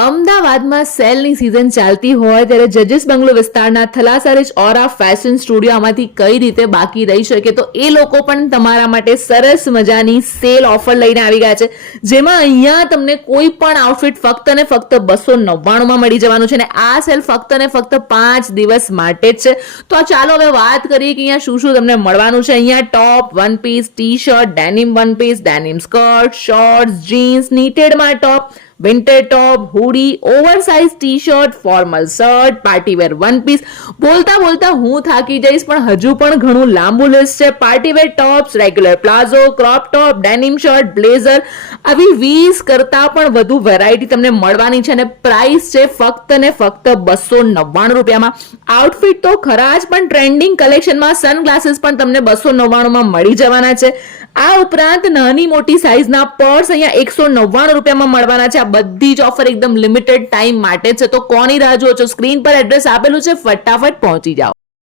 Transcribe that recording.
અમદાવાદમાં સેલની સિઝન ચાલતી હોય ત્યારે જજીસ બંગલો વિસ્તારના થલાસરીચ ઓરા ફેશન સ્ટુડિયો આમાંથી કઈ રીતે બાકી રહી શકે, તો એ લોકો પણ તમારા માટે સરસ મજાની સેલ ઓફર લઈને આવી ગયા છે, જેમાં અહીંયા તમને કોઈ પણ આઉટફિટ ફક્ત ને ફક્ત 299 મળી જવાનું છે. અને આ સેલ ફક્ત ને ફક્ત 5 દિવસ માટે જ છે. તો ચાલો હવે વાત કરીએ કે અહીંયા શું શું તમને મળવાનું છે. અહીંયા top, one piece, T shirt, denim one piece, denim skirt, shorts, jeans, નીટેડમાં top, winter top, hoodie, oversize T shirt, formal shirt, partywear one piece. બોલતા હું થાકી જઈશ, પણ હજુ પણ ઘણું લાંબુ લિસ્ટ છે. Partywear tops, regular palazzo, crop top, denim shirt, blazer, આવી 20 કરતા પણ વધુ વેરાયટી તમને મળવાની છે. અને પ્રાઇસ છે ફક્ત ને ફક્ત 299 રૂપિયામાં. આઉટફિટ તો ખરા જ, પણ ટ્રેન્ડિંગ કલેક્શનમાં સનગ્લાસીસ પણ તમને 299 મળી જવાના છે. આ ઉપરાંત નાની મોટી સાઇઝના પર્સ અહીંયા 199 રૂપિયામાં મળવાના છે. બધી જ ઓફર એકદમ લિમિટેડ ટાઈમ માટે છે. તો કોની રાહ જુઓ છો? સ્ક્રીન પર એડ્રેસ આપેલું છે, ફટાફટ પહોંચી જાઓ.